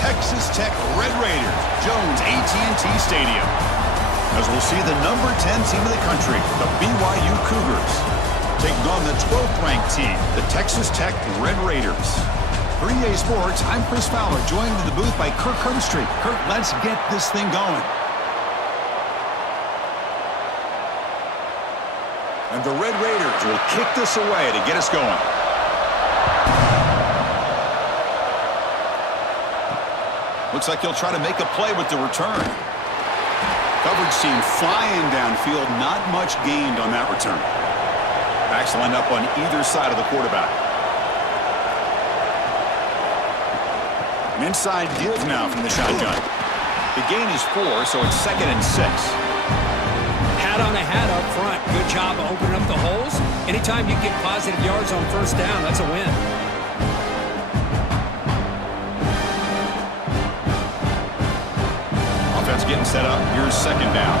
Texas Tech Red Raiders, Jones AT&T Stadium. As we'll see the number 10 team in the country, the BYU Cougars, taking on the 12th-ranked team, the Texas Tech Red Raiders. For EA Sports, I'm Chris Fowler, joined in the booth by Kirk Herbstreit. Kirk, let's get this thing going. And the Red Raiders will kick this away to get us going. Looks like he'll try to make a play with the return. Coverage team flying downfield, not much gained on that return. Backs will end up on either side of the quarterback. An inside give now from the shotgun. The gain is 4, so it's 2nd and 6. Hat on a hat up front. Good job of opening up the holes. Anytime you get positive yards on first down, that's a win. Offense getting set up. Here's 2nd down.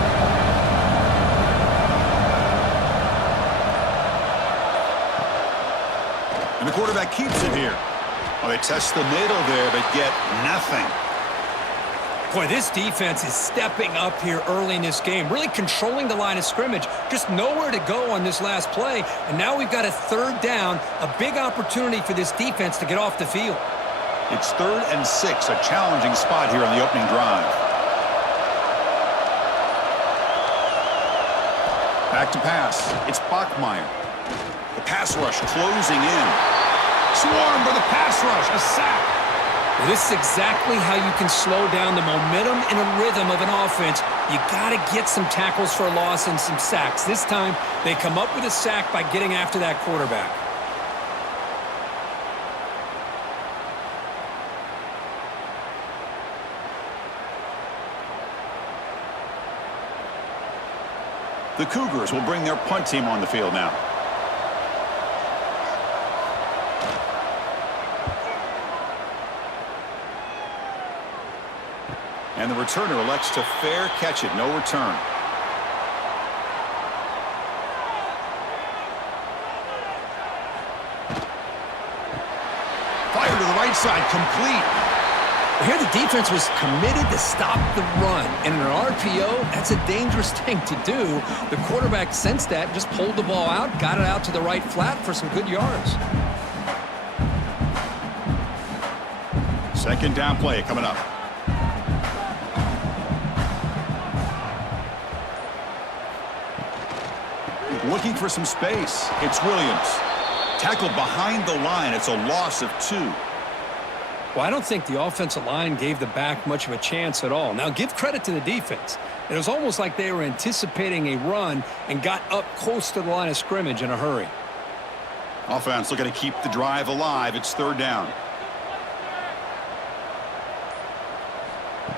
And the quarterback keeps it here. Well, they test the middle there, but get nothing. Boy, this defense is stepping up here early in this game, really controlling the line of scrimmage. Just nowhere to go on this last play, and now we've got a 3rd down, a big opportunity for this defense to get off the field. It's 3rd and 6, a challenging spot here on the opening drive. Back to pass. It's Bachmeier. The pass rush closing in. Swarmed by the pass rush, a sack. Well, this is exactly how you can slow down the momentum and a rhythm of an offense. You got to get some tackles for a loss and some sacks. This time, they come up with a sack by getting after that quarterback. The Cougars will bring their punt team on the field now. And the returner elects to fair catch it. No return. Fire to the right side. Complete. Here the defense was committed to stop the run. And in an RPO, that's a dangerous thing to do. The quarterback sensed that, just pulled the ball out, got it out to the right flat for some good yards. 2nd down play coming up. Looking for some space. It's Williams. Tackled behind the line. It's a loss of 2. Well, I don't think the offensive line gave the back much of a chance at all. Now, give credit to the defense. It was almost like they were anticipating a run and got up close to the line of scrimmage in a hurry. Offense looking to keep the drive alive. It's 3rd down.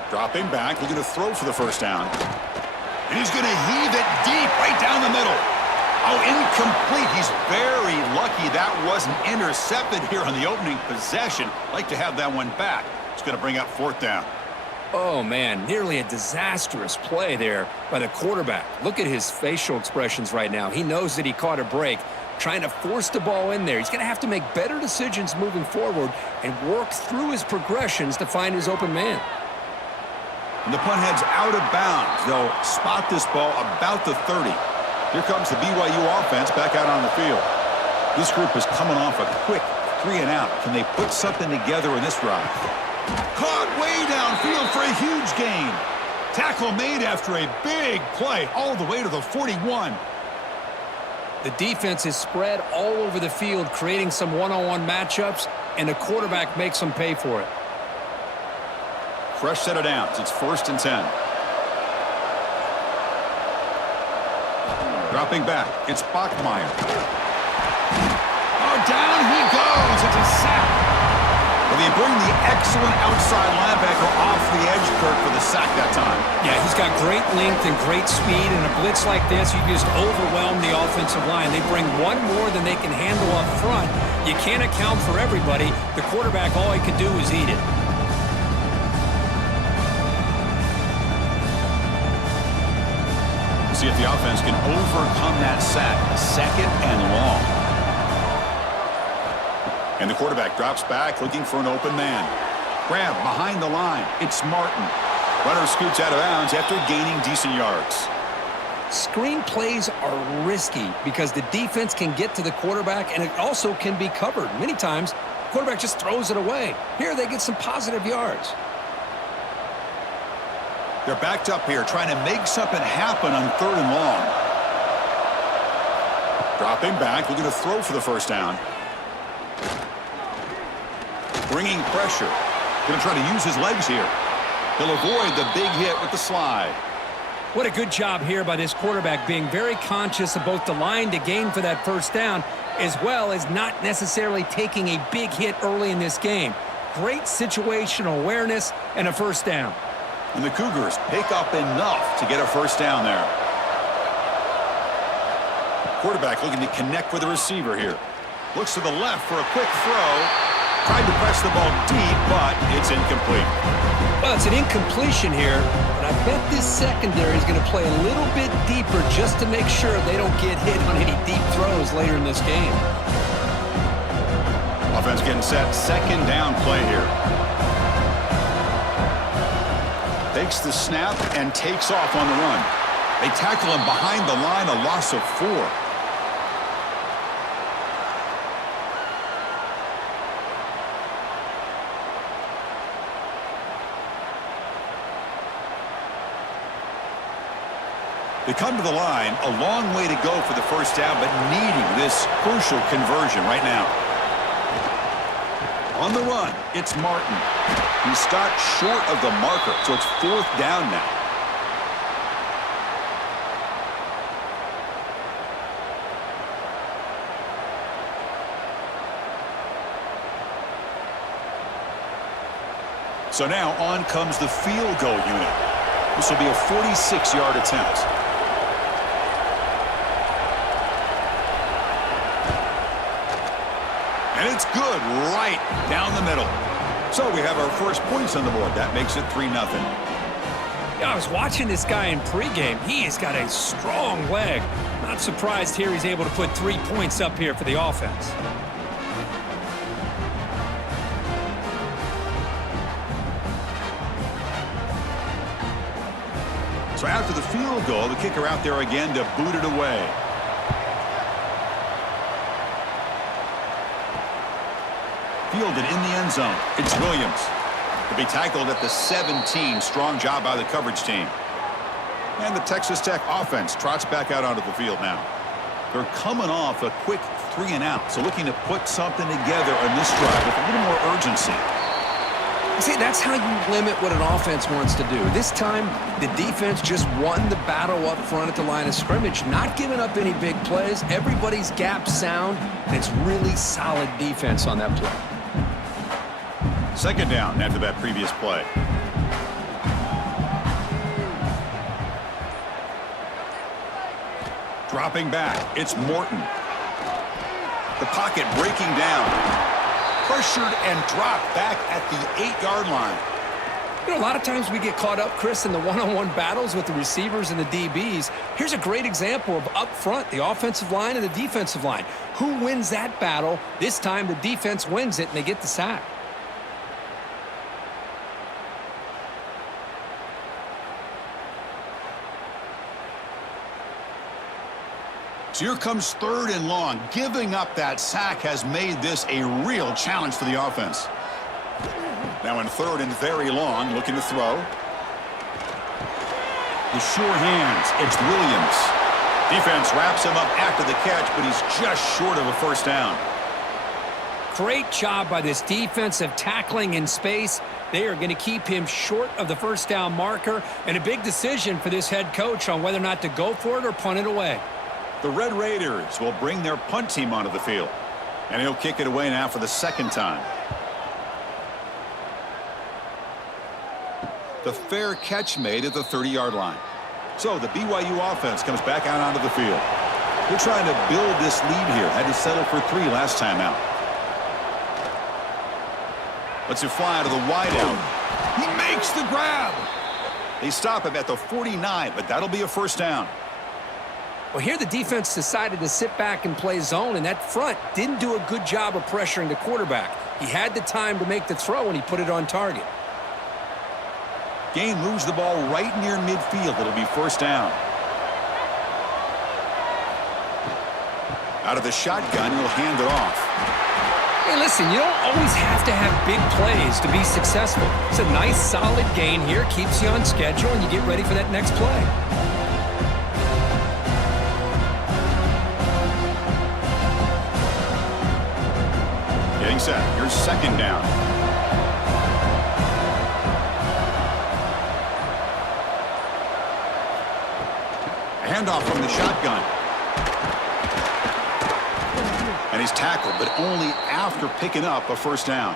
Dropping back, looking to throw for the 1st down. And he's going to heave it deep right down the middle. Oh, incomplete. He's very lucky that wasn't intercepted here on the opening possession. Like to have that one back. It's going to bring up 4th down. Oh, man, nearly a disastrous play there by the quarterback. Look at his facial expressions right now. He knows that he caught a break, trying to force the ball in there. He's going to have to make better decisions moving forward and work through his progressions to find his open man. And the punt heads out of bounds. They'll spot this ball about the 30. Here comes the BYU offense back out on the field. This group is coming off a quick 3-and-out. Can they put something together in this drive? Caught way downfield for a huge gain. Tackle made after a big play all the way to the 41. The defense is spread all over the field, creating some one-on-one matchups, and the quarterback makes them pay for it. Fresh set of downs. It's 1st and 10. Dropping back. It's Bachmeier. Oh, down he goes. It's a sack. Well, they bring the excellent outside linebacker off the edge, Kirk, for the sack that time. Yeah, he's got great length and great speed. In a blitz like this, you just overwhelm the offensive line. They bring one more than they can handle up front. You can't account for everybody. The quarterback, all he can do is eat it. See if the offense can overcome that sack. 2nd and long. And the quarterback drops back looking for an open man. Grab behind the line. It's Martin. Runner scoots out of bounds after gaining decent yards. Screen plays are risky because the defense can get to the quarterback, and it also can be covered. Many times, the quarterback just throws it away. Here, they get some positive yards. They're backed up here, trying to make something happen on 3rd and long. Dropping back, looking to throw for the first down. Bringing pressure. Going to try to use his legs here. He'll avoid the big hit with the slide. What a good job here by this quarterback, being very conscious of both the line to gain for that first down, as well as not necessarily taking a big hit early in this game. Great situational awareness and a first down. And the Cougars pick up enough to get a first down there. Quarterback looking to connect with the receiver here. Looks to the left for a quick throw. Tried to press the ball deep, but it's incomplete. Well, it's an incompletion here, but I bet this secondary is going to play a little bit deeper just to make sure they don't get hit on any deep throws later in this game. Offense getting set. Second down play here. Takes the snap and takes off on the run. They tackle him behind the line, a loss of 4. They come to the line, a long way to go for the first down, but needing this crucial conversion right now. On the run, it's Martin. He stopped short of the marker, so it's 4th down now. So now on comes the field goal unit. This will be a 46-yard attempt. And it's good right down the middle. So we have our first points on the board. That makes it 3-0. Yeah, I was watching this guy in pregame. He has got a strong leg. Not surprised here he's able to put 3 points up here for the offense. So after the field goal, the kicker out there again to boot it away. Fielded in the end zone. It's Williams. To be tackled at the 17. Strong job by the coverage team. And the Texas Tech offense trots back out onto the field now. They're coming off a quick 3-and-out. So looking to put something together on this drive with a little more urgency. See, that's how you limit what an offense wants to do. This time, the defense just won the battle up front at the line of scrimmage, not giving up any big plays. Everybody's gap sound, and it's really solid defense on that play. Second down after that previous play. Dropping back, it's Morton. The pocket breaking down. Pressured and dropped back at the 8-yard line. You know, a lot of times we get caught up, Chris, in the one-on-one battles with the receivers and the DBs. Here's a great example of up front, the offensive line and the defensive line. Who wins that battle? This time the defense wins it and they get the sack. So here comes 3rd and long. Giving up that sack has made this a real challenge for the offense. Now in 3rd and very long, looking to throw. The sure hands, it's Williams. Defense wraps him up after the catch, but he's just short of a first down. Great job by this defensive tackling in space. They are going to keep him short of the first down marker, and a big decision for this head coach on whether or not to go for it or punt it away. The Red Raiders will bring their punt team onto the field. And he'll kick it away now for the second time. The fair catch made at the 30-yard line. So the BYU offense comes back out onto the field. They're trying to build this lead here. Had to settle for 3 last time out. Lets it fly to the wideout. He makes the grab. They stop him at the 49, but that'll be a first down. Well, here the defense decided to sit back and play zone, and that front didn't do a good job of pressuring the quarterback. He had the time to make the throw, and he put it on target. Gain moves the ball right near midfield. It'll be first down. Out of the shotgun, he'll hand it off. Hey, listen, you don't always have to have big plays to be successful. It's a nice, solid gain here. Keeps you on schedule, and you get ready for that next play. Getting set. Here's second down. A handoff from the shotgun. And he's tackled, but only after picking up a first down.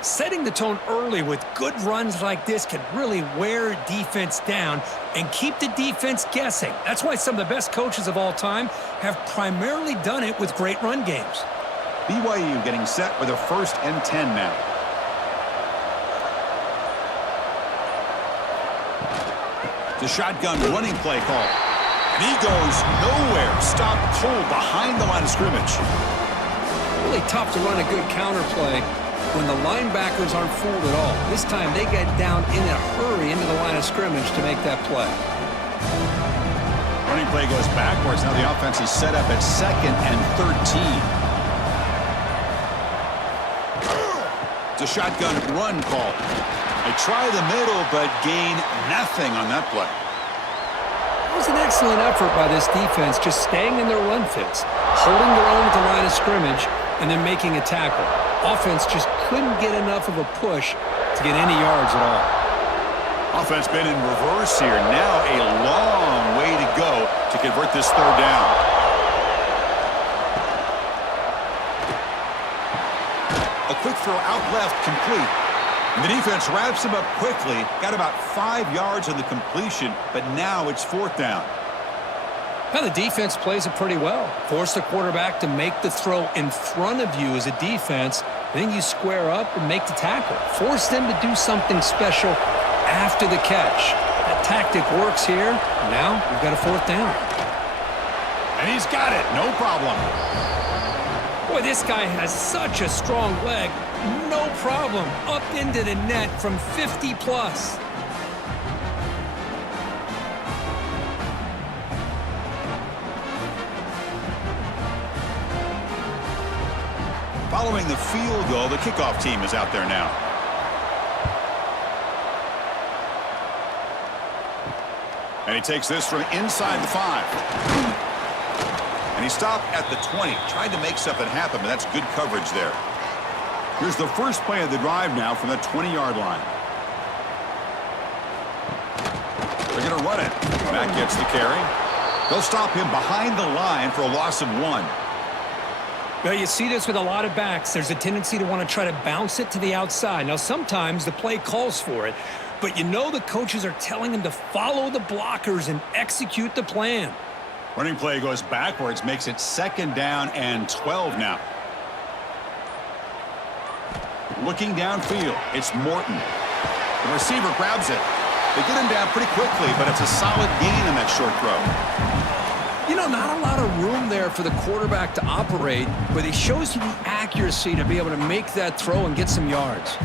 Setting the tone early with good runs like this can really wear defense down and keep the defense guessing. That's why some of the best coaches of all time have primarily done it with great run games. BYU getting set with a 1st and 10 now. The shotgun running play call. And he goes nowhere. Stopped cold behind the line of scrimmage. Really tough to run a good counter play when the linebackers aren't fooled at all. This time they get down in a hurry into the line of scrimmage to make that play. Running play goes backwards. Now the offense is set up at 2nd and 13. It's a shotgun run call. They try the middle, but gain nothing on that play. It was an excellent effort by this defense, just staying in their run fits, holding their own at the line of scrimmage, and then making a tackle. Offense just couldn't get enough of a push to get any yards at all. Offense been in reverse here. Now a long way to go to convert this third down. A quick throw out left, complete. And the defense wraps him up quickly. Got about 5 yards on the completion, but now it's 4th down. Now the defense plays it pretty well. Force the quarterback to make the throw in front of you as a defense. Then you square up and make the tackle. Force them to do something special after the catch. That tactic works here. Now we've got a 4th down. And he's got it. No problem. Boy, this guy has such a strong leg. No problem. Up into the net from 50 plus. Following the field goal, the kickoff team is out there now. And he takes this from inside the 5. And he stopped at the 20, tried to make something happen, but that's good coverage there. Here's the first play of the drive now from the 20-yard line. They're going to run it. Mack gets the carry. They'll stop him behind the line for a loss of 1. Well, you see this with a lot of backs. There's a tendency to want to try to bounce it to the outside. Now, sometimes the play calls for it, but you know the coaches are telling them to follow the blockers and execute the plan. Running play goes backwards, makes it 2nd down and 12 now. Looking downfield, it's Morton. The receiver grabs it. They get him down pretty quickly, but it's a solid gain in that short throw. You know, not a lot of room there for the quarterback to operate, but he shows you the accuracy to be able to make that throw and get some yards.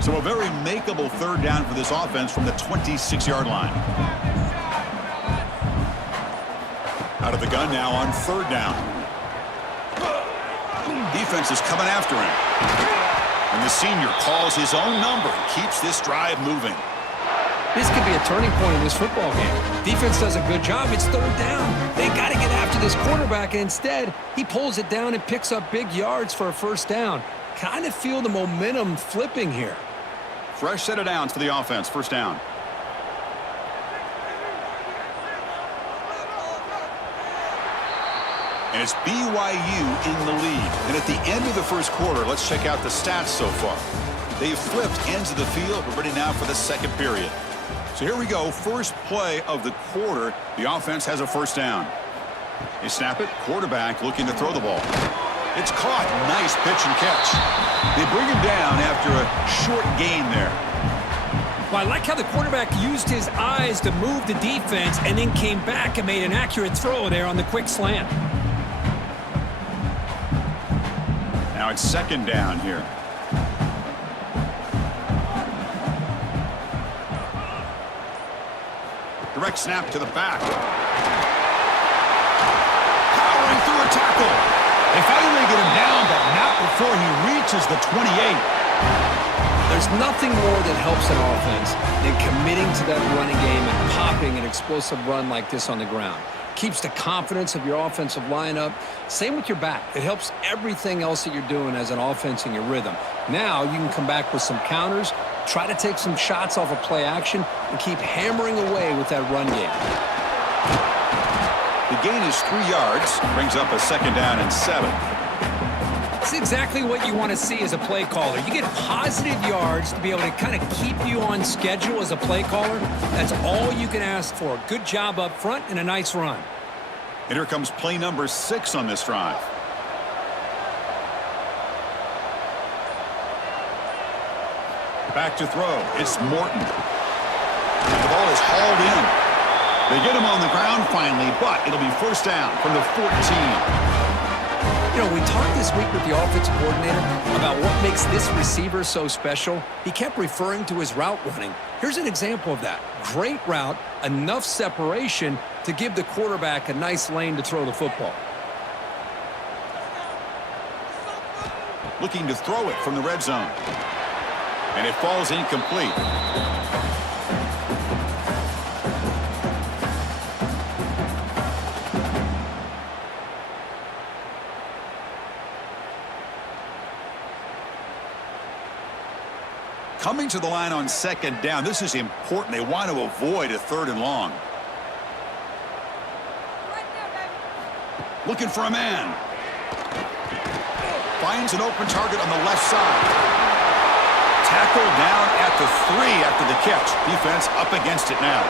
So a very makeable 3rd down for this offense from the 26-yard line. Out of the gun now on 3rd down. Defense is coming after him. And the senior calls his own number and keeps this drive moving. This could be a turning point in this football game. Defense does a good job. It's 3rd down. They got to get after this quarterback, and instead, he pulls it down and picks up big yards for a 1st down. Kind of feel the momentum flipping here. Fresh set of downs for the offense. 1st down. And it's BYU in the lead. And at the end of the 1st quarter, let's check out the stats so far. They've flipped ends of the field. We're ready now for the 2nd period. So here we go. First play of the quarter. The offense has a 1st down. They snap it. Quarterback looking to throw the ball. It's caught. Nice pitch and catch. They bring him down after a short gain there. Well, I like how the quarterback used his eyes to move the defense and then came back and made an accurate throw there on the quick slant. Now it's second down here. Direct snap to the back. Powering through a tackle. They finally get him down, but not before he reaches the 28. There's nothing more that helps an offense than committing to that running game and popping an explosive run like this on the ground. Keeps the confidence of your offensive lineup. Same with your back. It helps everything else that you're doing as an offense in your rhythm. Now you can come back with some counters, try to take some shots off of play action, and keep hammering away with that run game. The gain is 3 yards. Brings up a second down and 7. It's exactly what you want to see as a play caller. You get positive yards to be able to kind of keep you on schedule as a play caller. That's all you can ask for. Good job up front and a nice run. And here comes play number 6 on this drive. Back to throw. It's Morton. And the ball is hauled in. They get him on the ground finally, but it'll be first down from the 14. You know, we talked this week with the offensive coordinator about what makes this receiver so special. He kept referring to his route running. Here's an example of that. Great route, enough separation to give the quarterback a nice lane to throw the football. Looking to throw it from the red zone. And it falls incomplete. Coming to the line on second down. This is important. They want to avoid a 3rd and long. Looking for a man. Finds an open target on the left side. Tackle down at the 3 after the catch. Defense up against it now.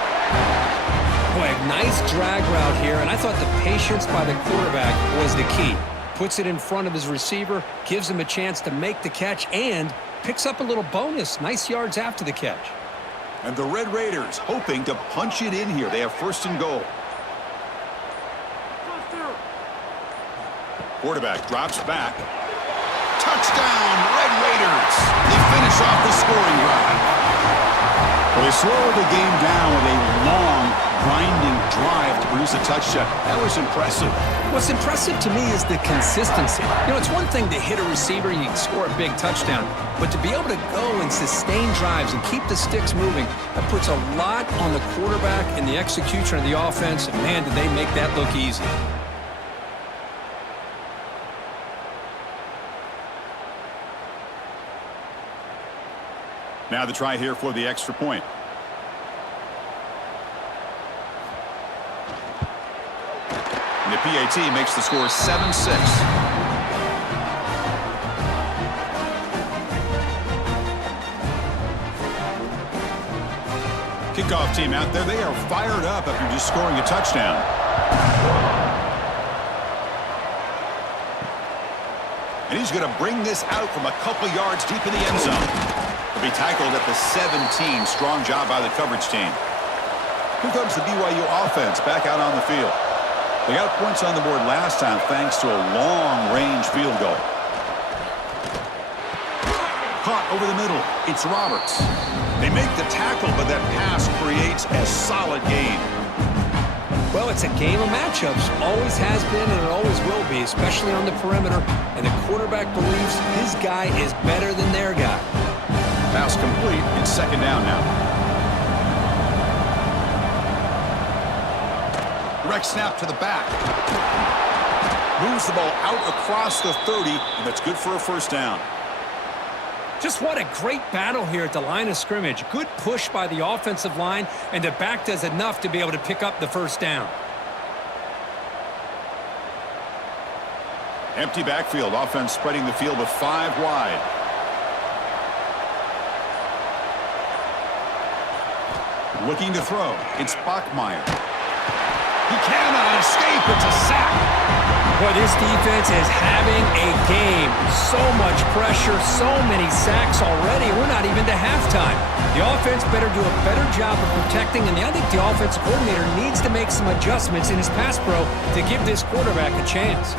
Boy, a nice drag route here, and I thought the patience by the quarterback was the key. Puts it in front of his receiver, gives him a chance to make the catch, and picks up a little bonus. Nice yards after the catch. And the Red Raiders hoping to punch it in here. They have 1st and goal. Quarterback drops back. Touchdown, Red Raiders. They finish off the scoring drive. Well, they slow the game down with a long, grinding drive to produce a touchdown. That was impressive. What's impressive to me is the consistency. You know, it's one thing to hit a receiver and you can score a big touchdown, but to be able to go and sustain drives and keep the sticks moving, that puts a lot on the quarterback and the execution of the offense, and man, did they make that look easy. Now the try here for the extra point. And the PAT makes the score 7-6. Kickoff team out there. They are fired up after just scoring a touchdown. And he's going to bring this out from a couple yards deep in the end zone. He'll be tackled at the 17. Strong job by the coverage team. Here comes the BYU offense back out on the field. They got points on the board last time thanks to a long-range field goal. Caught over the middle. It's Roberts. They make the tackle, but that pass creates a solid gain. Well, it's a game of matchups. Always has been and it always will be, especially on the perimeter. And the quarterback believes his guy is better than their guy. Pass complete. It's second down now. Direct snap to the back. Moves the ball out across the 30, and that's good for a first down. Just what a great battle here at the line of scrimmage. Good push by the offensive line, and the back does enough to be able to pick up the first down. Empty backfield. Offense spreading the field with 5 wide. Looking to throw. It's Bachmeier. He cannot escape. It's a sack. Boy, this defense is having a game. So much pressure, so many sacks already. We're not even to halftime. The offense better do a better job of protecting, and I think the offensive coordinator needs to make some adjustments in his pass pro to give this quarterback a chance.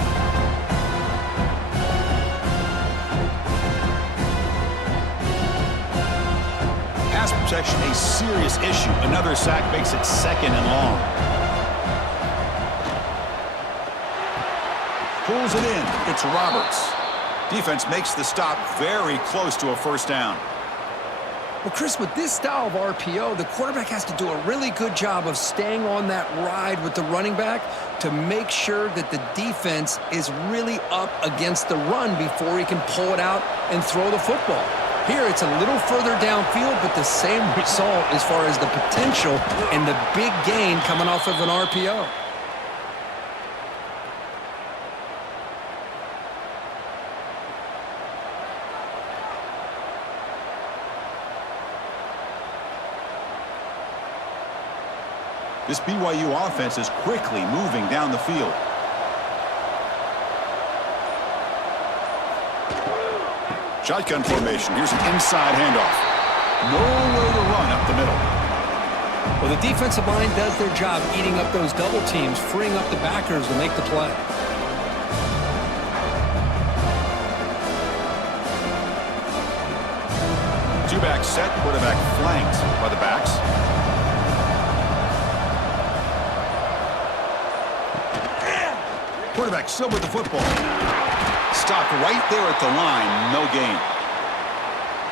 Pass protection a serious issue. Another sack makes it 2nd and long. Pulls it in. It's Roberts. Defense makes the stop very close to a 1st down. Well, Chris, with this style of RPO, the quarterback has to do a really good job of staying on that ride with the running back to make sure that the defense is really up against the run before he can pull it out and throw the football. Here, it's a little further downfield, but the same result as far as the potential and the big gain coming off of an RPO. This BYU offense is quickly moving down the field. Shotgun formation. Here's an inside handoff. Nowhere to run up the middle. Well, the defensive line does their job eating up those double teams, freeing up the backers to make the play. Two-back set, quarterback flanked by the backs. Quarterback still with the football. Stopped right there at the line. No gain.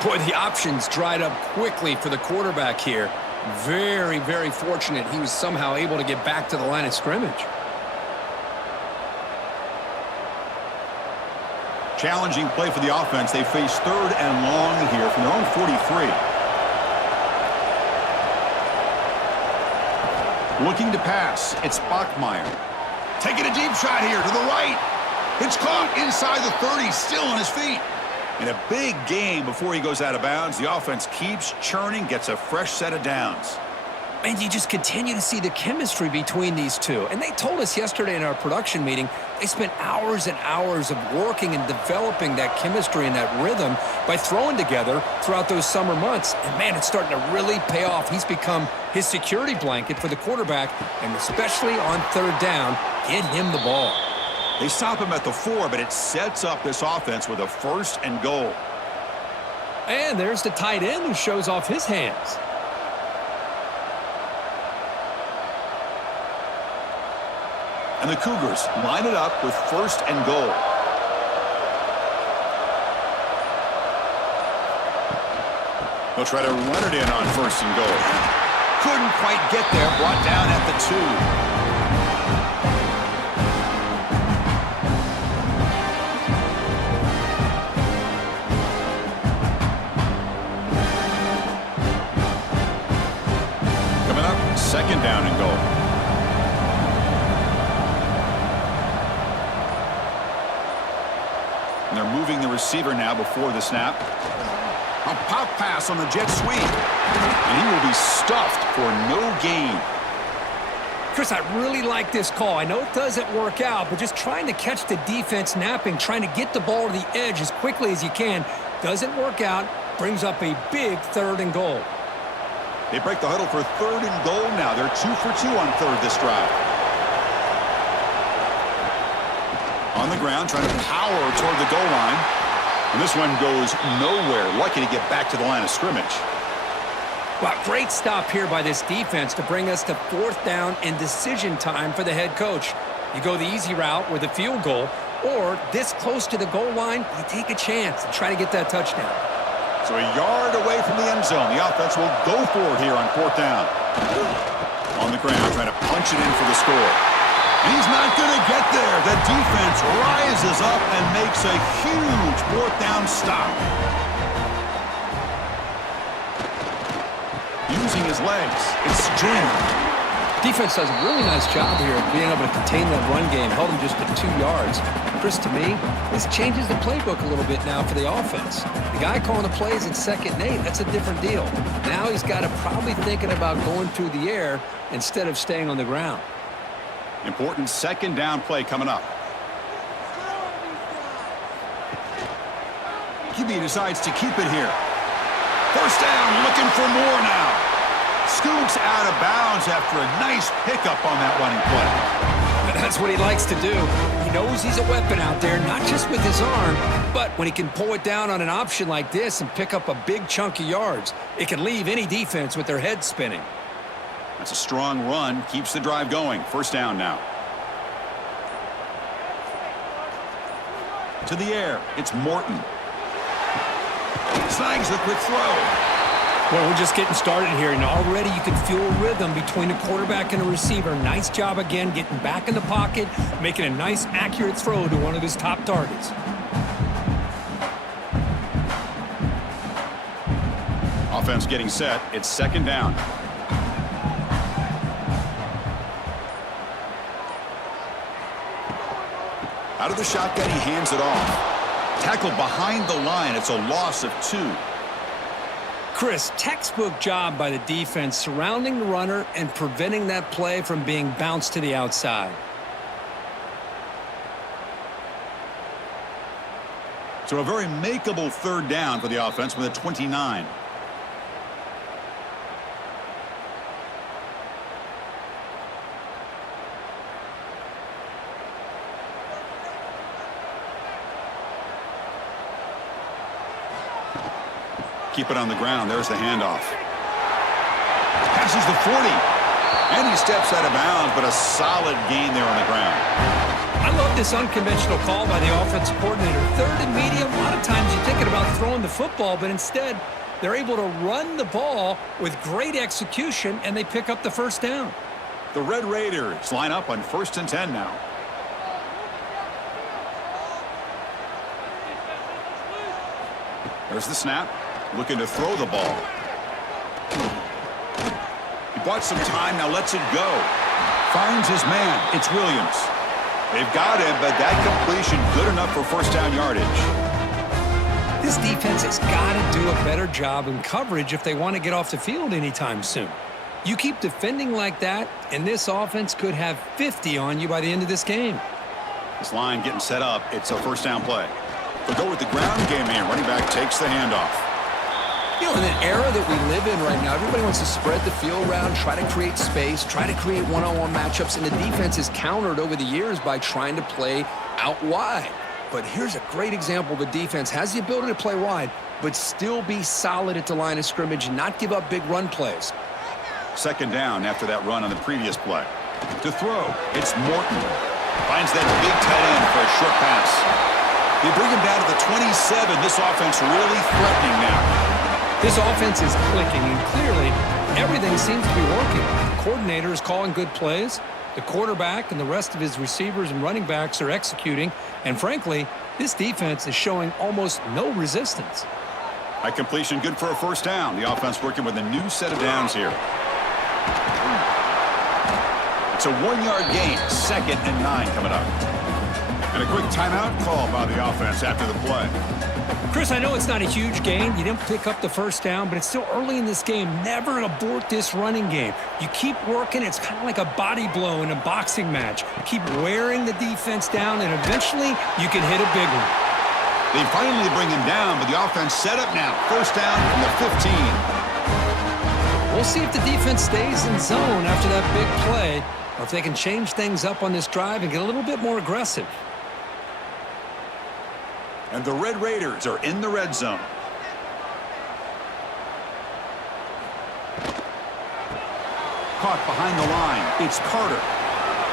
Boy, the options dried up quickly for the quarterback here. Very, very fortunate he was somehow able to get back to the line of scrimmage. Challenging play for the offense. They face 3rd and long here from their own 43. Looking to pass. It's Bachmeier. Taking a deep shot here to the right. It's caught inside the 30, still on his feet. In a big game before he goes out of bounds, the offense keeps churning, gets a fresh set of downs. And you just continue to see the chemistry between these two. And they told us yesterday in our production meeting, they spent hours and hours of working and developing that chemistry and that rhythm by throwing together throughout those summer months. And, man, it's starting to really pay off. He's become his security blanket for the quarterback, and especially on 3rd down, get him the ball. They stop him at the 4, but it sets up this offense with a 1st and goal. And there's the tight end who shows off his hands. And the Cougars line it up with 1st and goal. They'll try to run it in on 1st and goal. Couldn't quite get there, brought down at the 2. Coming up, 2nd down and goal. And they're moving the receiver now before the snap. A pop pass on the jet sweep. And he will be stuffed for no gain. Chris, I really like this call. I know it doesn't work out, but just trying to catch the defense napping, trying to get the ball to the edge as quickly as you can, doesn't work out, brings up a big 3rd and goal. They break the huddle for 3rd and goal now. They're 2 for 2 on 3rd this drive. On the ground, trying to power toward the goal line. And this one goes nowhere. Lucky to get back to the line of scrimmage. Wow, great stop here by this defense to bring us to 4th down and decision time for the head coach. You go the easy route with a field goal, or this close to the goal line, you take a chance and try to get that touchdown. So a yard away from the end zone. The offense will go for it here on 4th down. On the ground, trying to punch it in for the score. And he's not going to get there. The defense rises up and makes a huge 4th down stop. Using his legs. It's Streamer. Defense does a really nice job here of being able to contain that run game. Held him just to 2 yards. Chris, to me, this changes the playbook a little bit now for the offense. The guy calling the plays at 2nd and 8, that's a different deal. Now he's got to probably thinking about going through the air instead of staying on the ground. Important 2nd down play coming up. QB decides to keep it here. First down, looking for more now. Scoots out of bounds after a nice pickup on that running play. That's what he likes to do. He knows he's a weapon out there, not just with his arm, but when he can pull it down on an option like this and pick up a big chunk of yards, it can leave any defense with their head spinning. That's a strong run. Keeps the drive going. First down now. To the air. It's Morton. Snags the quick throw. Well, we're just getting started here, and already you can feel a rhythm between the quarterback and the receiver. Nice job again getting back in the pocket, making a nice, accurate throw to one of his top targets. Offense getting set. It's second down. Out of the shotgun, he hands it off. Tackled behind the line. It's a loss of 2. Chris, textbook job by the defense surrounding the runner and preventing that play from being bounced to the outside. So a very makeable third down for the offense with a 29. Keep it on the ground. There's the handoff. Passes the 40. And he steps out of bounds, but a solid gain there on the ground. I love this unconventional call by the offensive coordinator. Third and medium, a lot of times you're thinking about throwing the football, but instead they're able to run the ball with great execution, and they pick up the first down. The Red Raiders line up on 1st and 10 now. There's the snap. Looking to throw the ball. He bought some time, now lets it go. Finds his man. It's Williams. They've got him, but that completion good enough for first down yardage. This defense has got to do a better job in coverage if they want to get off the field anytime soon. You keep defending like that, and this offense could have 50 on you by the end of this game. This line getting set up. It's a first down play. They'll go with the ground game here. Running back takes the handoff. You know, in an era that we live in right now, everybody wants to spread the field around, try to create space, try to create one-on-one matchups, and the defense is countered over the years by trying to play out wide. But here's a great example. The defense has the ability to play wide, but still be solid at the line of scrimmage and not give up big run plays. Second down after that run on the previous play. To throw, it's Morton. Finds that big tight end for a short pass. They bring him down to the 27. This offense really threatening now. This offense is clicking, and clearly everything seems to be working. The coordinator is calling good plays. The quarterback and the rest of his receivers and running backs are executing. And frankly, this defense is showing almost no resistance. High completion, good for a first down. The offense working with a new set of downs here. It's a 1-yard gain. 2nd and 9 coming up. And a quick timeout call by the offense after the play. Chris, I know it's not a huge gain. You didn't pick up the first down, but it's still early in this game. Never abort this running game. You keep working. It's kind of like a body blow in a boxing match. Keep wearing the defense down, and eventually you can hit a big one. They finally bring him down, but the offense set up now. First down from the 15. We'll see if the defense stays in zone after that big play, or if they can change things up on this drive and get a little bit more aggressive. And the Red Raiders are in the red zone. Caught behind the line. It's Carter.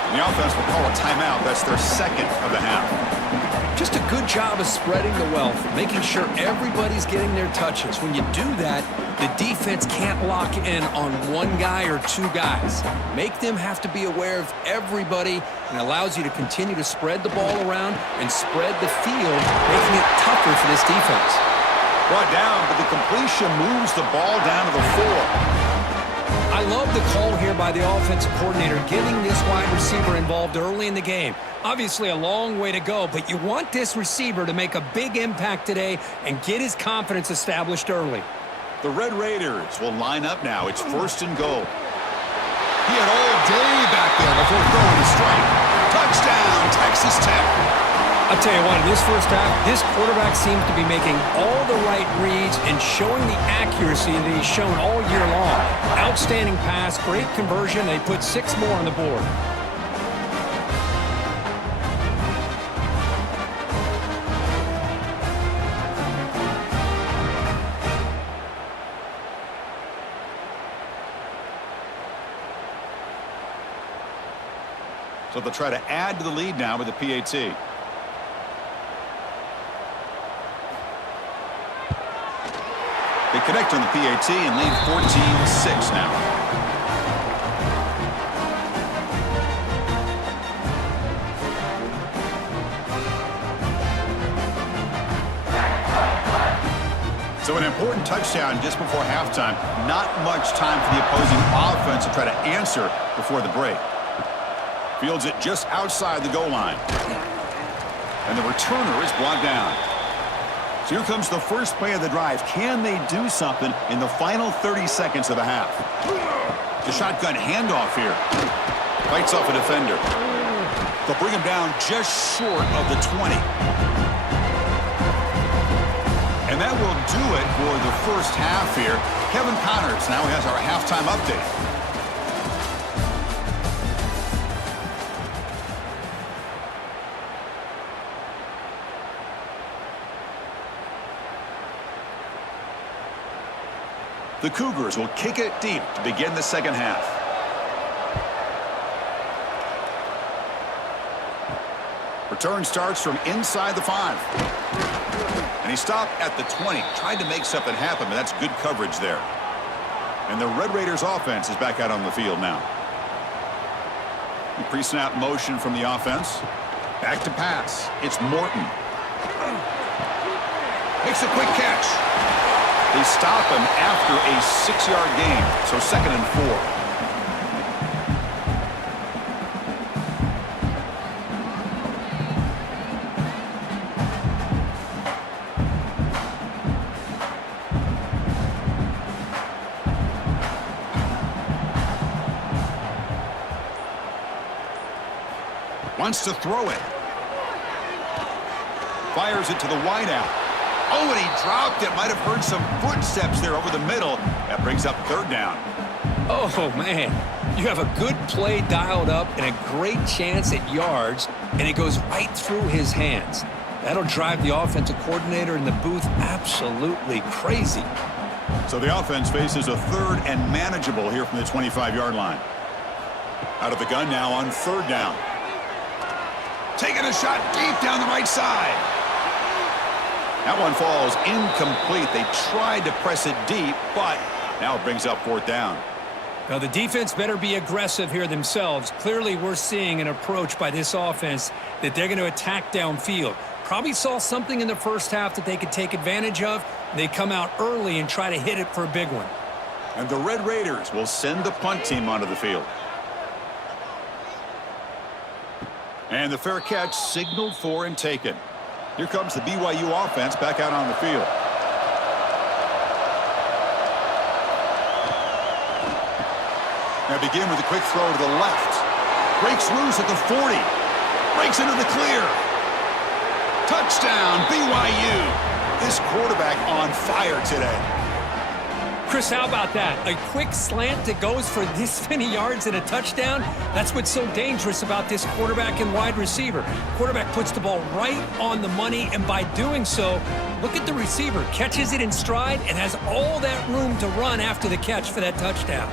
And the offense will call a timeout. That's their second of the half. Just a good job of spreading the wealth, making sure everybody's getting their touches. When you do that, the defense can't lock in on one guy or two guys. Make them have to be aware of everybody, and allows you to continue to spread the ball around and spread the field, making it tougher for this defense. Brought down, but the completion moves the ball down to the 4. I love the call here by the offensive coordinator, getting this wide receiver involved early in the game. Obviously a long way to go, but you want this receiver to make a big impact today and get his confidence established early. The Red Raiders will line up now. It's 1st and goal. He had all day back there before throwing a strike. Touchdown, Texas Tech. I'll tell you what, in this first half, this quarterback seems to be making all the right reads and showing the accuracy that he's shown all year long. Outstanding pass, great conversion. They put 6 more on the board. So they'll try to add to the lead now with the PAT. They connect on the PAT and lead 14-6 now. So an important touchdown just before halftime. Not much time for the opposing offense to try to answer before the break. Fields it just outside the goal line. And the returner is brought down. So here comes the first play of the drive. Can they do something in the final 30 seconds of the half? The shotgun handoff here. Fights off a defender. They'll bring him down just short of the 20. And that will do it for the first half here. Kevin Connors now has our halftime update. The Cougars will kick it deep to begin the second half. Return starts from inside the 5. And he stopped at the 20. Tried to make something happen, but that's good coverage there. And the Red Raiders offense is back out on the field now. Pre-snap motion from the offense. Back to pass. It's Morton. Makes a quick catch. They stop him after a 6-yard gain, so 2nd and 4. Wants to throw it. Fires it to the wideout. Oh, and he dropped it. Might have heard some footsteps there over the middle. That brings up 3rd down. Oh, man. You have a good play dialed up and a great chance at yards, and it goes right through his hands. That'll drive the offensive coordinator in the booth absolutely crazy. So the offense faces a 3rd and manageable here from the 25-yard line. Out of the gun now on 3rd down. Taking a shot deep down the right side. That one falls incomplete. They tried to press it deep, but now it brings up 4th down. Now, the defense better be aggressive here themselves. Clearly, we're seeing an approach by this offense that they're going to attack downfield. Probably saw something in the first half that they could take advantage of. They come out early and try to hit it for a big one. And the Red Raiders will send the punt team onto the field. And the fair catch signaled for and taken. Here comes the BYU offense back out on the field. Now begin with a quick throw to the left. Breaks loose at the 40. Breaks into the clear. Touchdown, BYU. This quarterback on fire today. Chris, how about that? A quick slant that goes for this many yards and a touchdown? That's what's so dangerous about this quarterback and wide receiver. Quarterback puts the ball right on the money, and by doing so, look at the receiver. Catches it in stride and has all that room to run after the catch for that touchdown.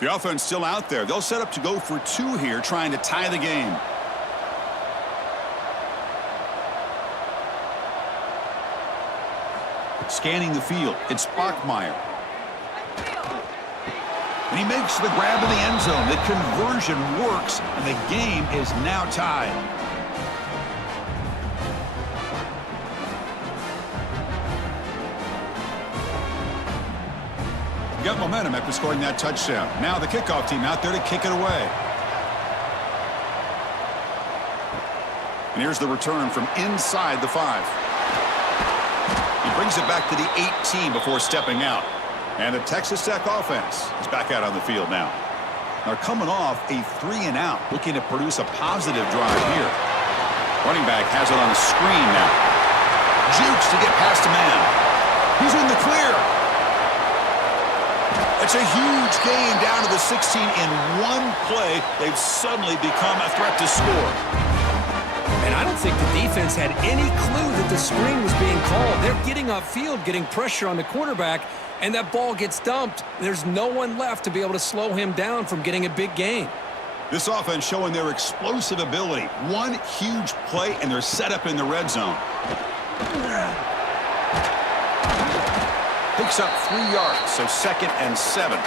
The offense still out there. They'll set up to go for 2 here, trying to tie the game. Scanning the field, it's Bachmeier. And he makes the grab in the end zone. The conversion works, and the game is now tied. Got momentum after scoring that touchdown. Now the kickoff team out there to kick it away. And here's the return from inside the 5. He brings it back to the 18 before stepping out. And the Texas Tech offense is back out on the field now. They're coming off a 3-and-out, looking to produce a positive drive here. Running back has it on a screen now. Jukes to get past a man. He's in the clear. It's a huge gain down to the 16 in one play. They've suddenly become a threat to score. And I don't think the defense had any clue that the screen was being called. They're getting upfield, getting pressure on the quarterback, and that ball gets dumped. There's no one left to be able to slow him down from getting a big gain. This offense showing their explosive ability. One huge play, and they're set up in the red zone. Picks up 3 yards, so 2nd and 7.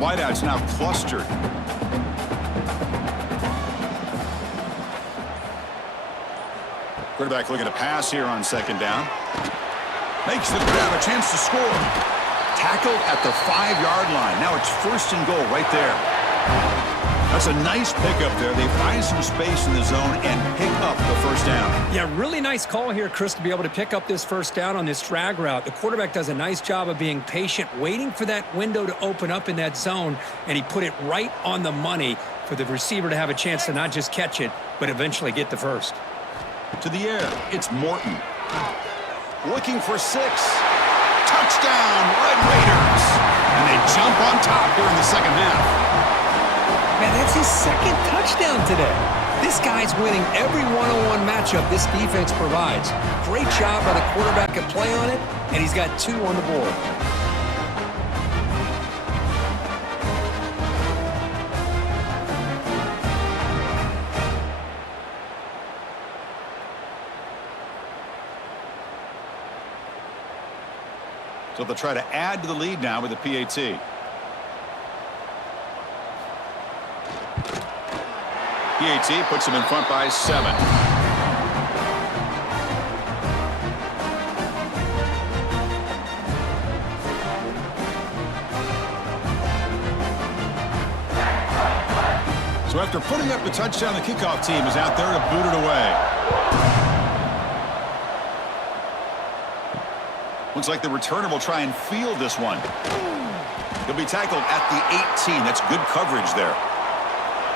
Wideouts now clustered. Quarterback looking to pass here on 2nd down. Makes the grab, a chance to score. Tackled at the 5-yard line. Now it's 1st and goal right there. That's a nice pickup there. They find some space in the zone and pick up the 1st down. Yeah, really nice call here, Chris, to be able to pick up this 1st down on this drag route. The quarterback does a nice job of being patient, waiting for that window to open up in that zone, and he put it right on the money for the receiver to have a chance to not just catch it, but eventually get the 1st. To the air, it's Morton. Looking for 6. Touchdown, Red Raiders. And they jump on top here in the 2nd half. Man, that's his 2nd touchdown today. This guy's winning every one-on-one matchup this defense provides. Great job by the quarterback to play on it, and he's got 2 on the board. So they'll try to add to the lead now with a PAT. PAT puts them in front by 7. So after putting up the touchdown, the kickoff team is out there to boot it away. Looks like the returner will try and field this one. He'll be tackled at the 18. That's good coverage there.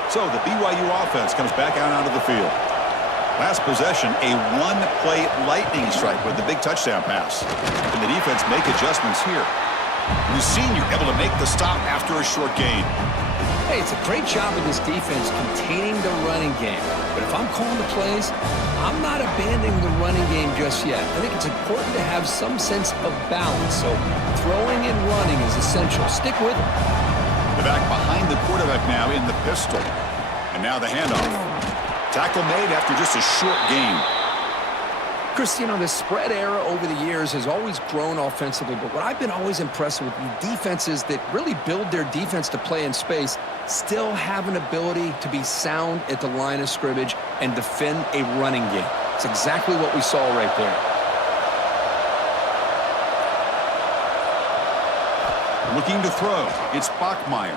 So the BYU offense comes back out onto the field. Last possession, a one-play lightning strike with the big touchdown pass. Can the defense make adjustments here? The senior able to make the stop after a short gain. Hey, it's a great job of this defense containing the running game. But if I'm calling the plays, I'm not abandoning the running game just yet. I think it's important to have some sense of balance. So throwing and running is essential. Stick with it. The back behind the quarterback now in the pistol. And now the handoff. Tackle made after just a short gain. Chris, you know, the spread era over the years has always grown offensively, but what I've been always impressed with defenses that really build their defense to play in space still have an ability to be sound at the line of scrimmage and defend a running game. It's exactly what we saw right there. Looking to throw. It's Bachmeier.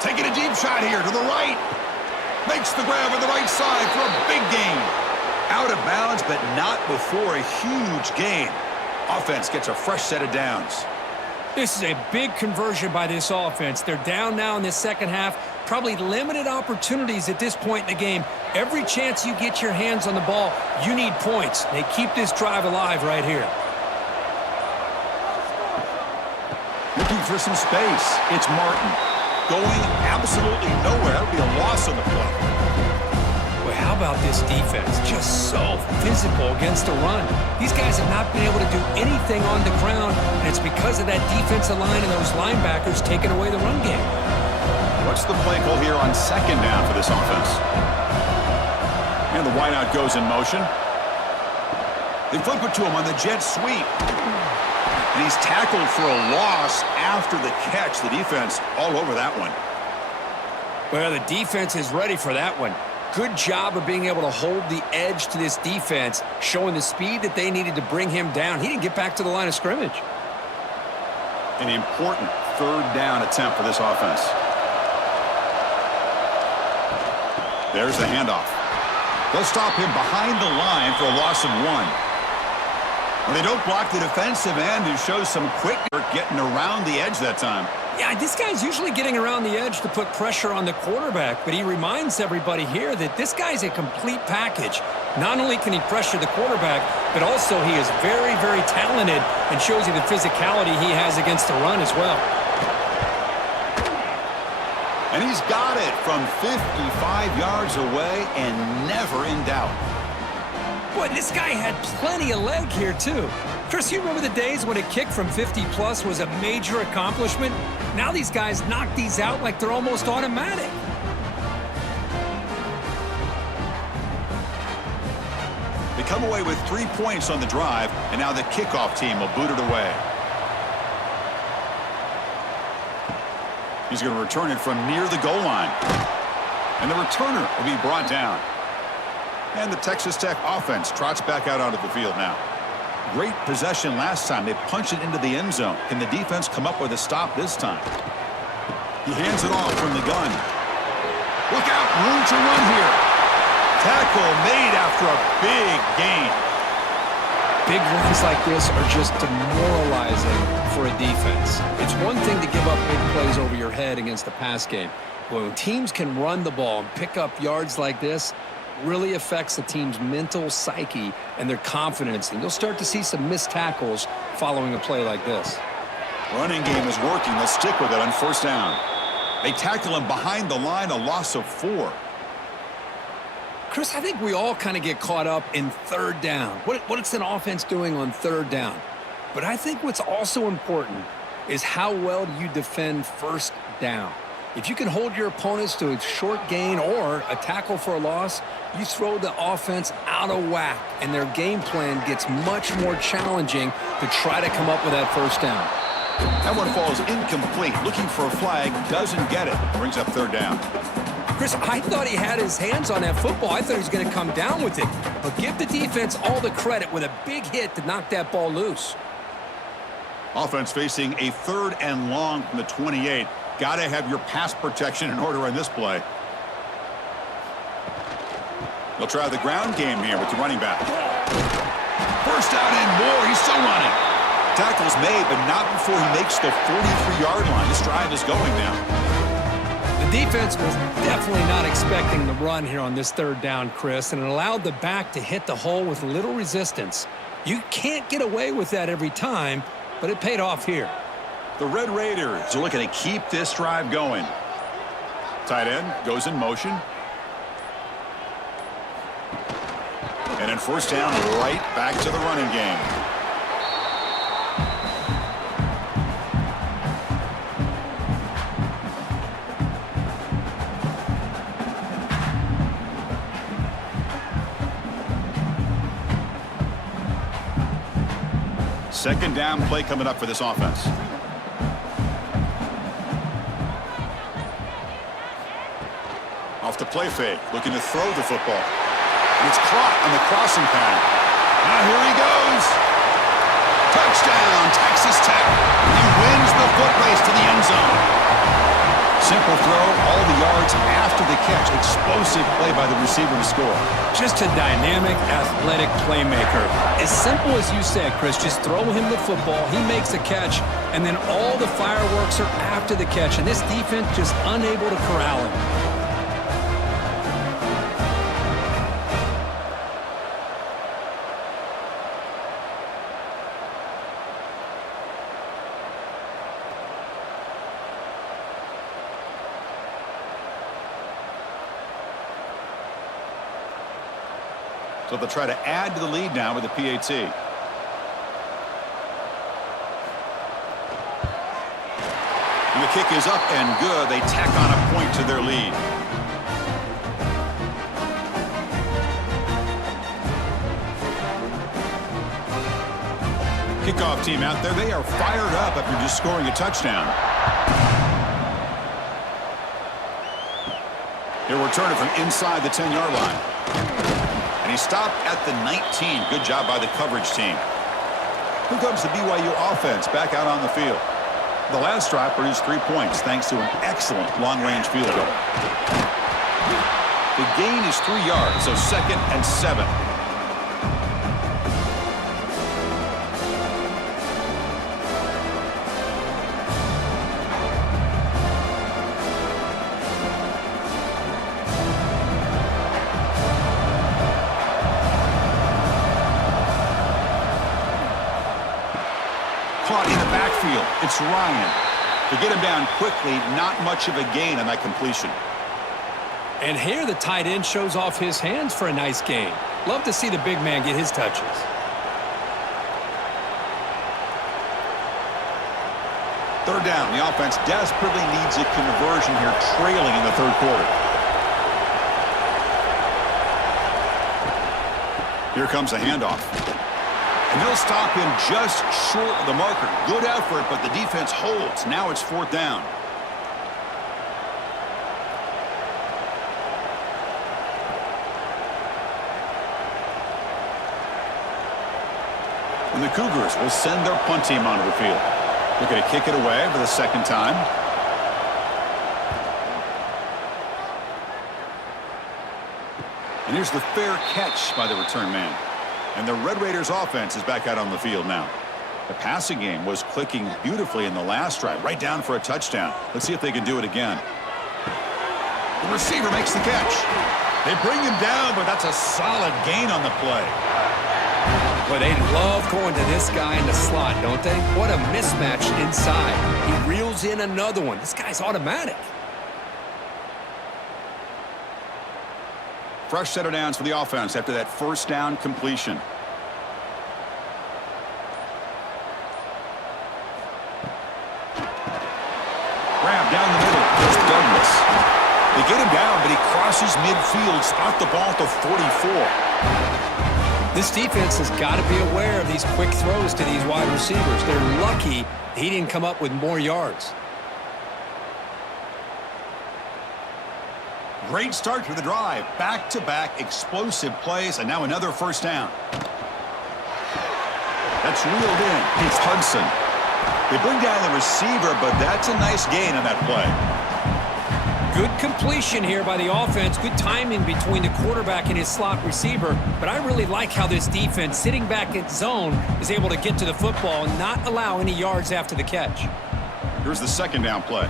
Taking a deep shot here to the right. Makes the grab on the right side for a big gain. Out of bounds, but not before a huge gain. Offense gets a fresh set of downs. This is a big conversion by this offense. They're down now in the 2nd half. Probably limited opportunities at this point in the game. Every chance you get your hands on the ball, you need points. They keep this drive alive right here. Looking for some space. It's Martin. Going absolutely nowhere. That would be a loss on the play. Boy, how about this defense? Just so physical against the run. These guys have not been able to do anything on the ground, and it's because of that defensive line and those linebackers taking away the run game. What's the play call here on 2nd down for this offense? And the wideout goes in motion. They flip it to him on the jet sweep. And he's tackled for a loss after the catch. The defense all over that one. Well, the defense is ready for that one. Good job of being able to hold the edge to this defense, showing the speed that they needed to bring him down. He didn't get back to the line of scrimmage. An important third down attempt for this offense. There's the handoff. They'll stop him behind the line for a loss of 1. Well, they don't block the defensive end, who shows some quickness getting around the edge that time. Yeah, this guy's usually getting around the edge to put pressure on the quarterback, but he reminds everybody here that this guy's a complete package. Not only can he pressure the quarterback, but also he is very, very talented and shows you the physicality he has against the run as well. And he's got it from 55 yards away and never in doubt. Boy, this guy had plenty of leg here, too. Chris, you remember the days when a kick from 50-plus was a major accomplishment? Now these guys knock these out like they're almost automatic. They come away with 3 points on the drive, and now the kickoff team will boot it away. He's going to return it from near the goal line. And the returner will be brought down. And the Texas Tech offense trots back out onto the field now. Great possession last time. They punch it into the end zone. Can the defense come up with a stop this time? He hands it off from the gun. Look out, room to run here. Tackle made after a big gain. Big runs like this are just demoralizing for a defense. It's one thing to give up big plays over your head against the pass game. But when teams can run the ball and pick up yards like this, really affects the team's mental psyche and their confidence. And you'll start to see some missed tackles following a play like this. Running game is working. They'll stick with it on first down. They tackle him behind the line, a loss of 4. Chris, I think we all kind of get caught up in third down. What's an offense doing on third down? But I think what's also important is how well do you defend first down. If you can hold your opponents to a short gain or a tackle for a loss, you throw the offense out of whack, and their game plan gets much more challenging to try to come up with that first down. That one falls incomplete. Looking for a flag, doesn't get it. Brings up third down. Chris, I thought he had his hands on that football. I thought he was going to come down with it. But give the defense all the credit with a big hit to knock that ball loose. Offense facing a 3rd and long from the 28. Got to have your pass protection in order on this play. They'll try the ground game here with the running back. First down and more. He's still running. Tackle's made, but not before he makes the 43-yard line. This drive is going now. The defense was definitely not expecting the run here on this third down, Chris, and it allowed the back to hit the hole with little resistance. You can't get away with that every time, but it paid off here. The Red Raiders are looking to keep this drive going. Tight end goes in motion. And then first down, right back to the running game. Second down play coming up for this offense. Off the play fake, looking to throw the football. And it's caught on the crossing pattern. Now here he goes. Touchdown, Texas Tech. He wins the foot race to the end zone. Simple throw, all the yards after the catch. Explosive play by the receiver to score. Just a dynamic, athletic playmaker. As simple as you said, Chris, just throw him the football, he makes a catch, and then all the fireworks are after the catch, and this defense just unable to corral him. So they'll try to add to the lead now with the PAT. And the kick is up and good. They tack on a point to their lead. Kickoff team out there, they are fired up after just scoring a touchdown. He'll return it from inside the 10-yard line. And he stopped at the 19. Good job by the coverage team. Here comes the BYU offense back out on the field. The last drive produced 3 points thanks to an excellent long-range field goal. The gain is 3 yards, so 2nd and 7. Caught in the backfield. It's Ryan. To get him down quickly, not much of a gain on that completion. And here the tight end shows off his hands for a nice gain. Love to see the big man get his touches. Third down. The offense desperately needs a conversion here, trailing in the third quarter. Here comes a handoff. And they'll stop him just short of the marker. Good effort, but the defense holds. Now it's 4th down. And the Cougars will send their punt team onto the field. They're going to kick it away for the 2nd time. And here's the fair catch by the return man. And the Red Raiders offense is back out on the field now. The passing game was clicking beautifully in the last drive, right down for a touchdown. Let's see if they can do it again. The receiver makes the catch. They bring him down, but that's a solid gain on the play. But they love going to this guy in the slot, don't they? What a mismatch inside. He reels in another one. This guy's automatic. Fresh set of downs for the offense after that 1st down completion. Grab down the middle. It's Douglas. They get him down, but he crosses midfield. Spot the ball at the 44. This defense has got to be aware of these quick throws to these wide receivers. They're lucky he didn't come up with more yards. Great start to the drive. Back-to-back explosive plays, and now another 1st down. That's reeled in. It's Hudson. They bring down the receiver, but that's a nice gain on that play. Good completion here by the offense. Good timing between the quarterback and his slot receiver. But I really like how this defense, sitting back in zone, is able to get to the football and not allow any yards after the catch. Here's the 2nd down play.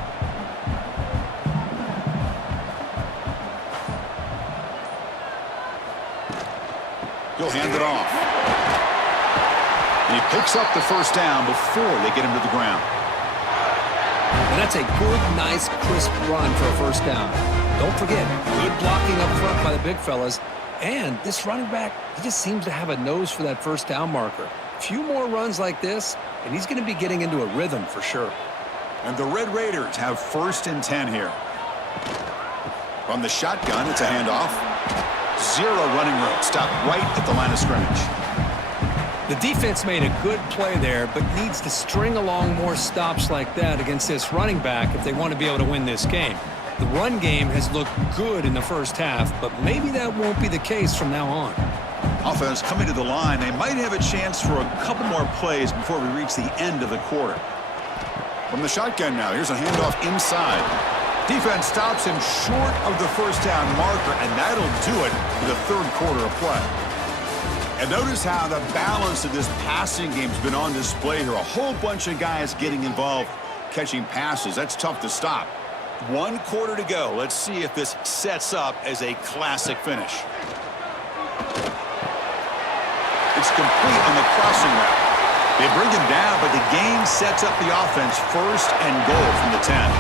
He'll hand it off. And he picks up the 1st down before they get him to the ground. And that's a good, nice, crisp run for a 1st down. Don't forget, good blocking up front by the big fellas. And this running back, he just seems to have a nose for that 1st down marker. A few more runs like this, and he's going to be getting into a rhythm for sure. And the Red Raiders have 1st and 10 here. From the shotgun, it's a handoff. 0 running room. Stopped right at the line of scrimmage. The defense made a good play there, but needs to string along more stops like that against this running back if they want to be able to win this game. The run game has looked good in the 1st half, but maybe that won't be the case from now on. Offense coming to the line. They might have a chance for a couple more plays before we reach the end of the quarter. From the shotgun now, here's a handoff inside. Defense stops him short of the 1st down marker, and that'll do it for the 3rd quarter of play. And notice how the balance of this passing game's been on display here. A whole bunch of guys getting involved, catching passes. That's tough to stop. 1 quarter to go. Let's see if this sets up as a classic finish. It's complete on the crossing route. They bring him down, but the gain sets up the offense 1st and goal from the 10.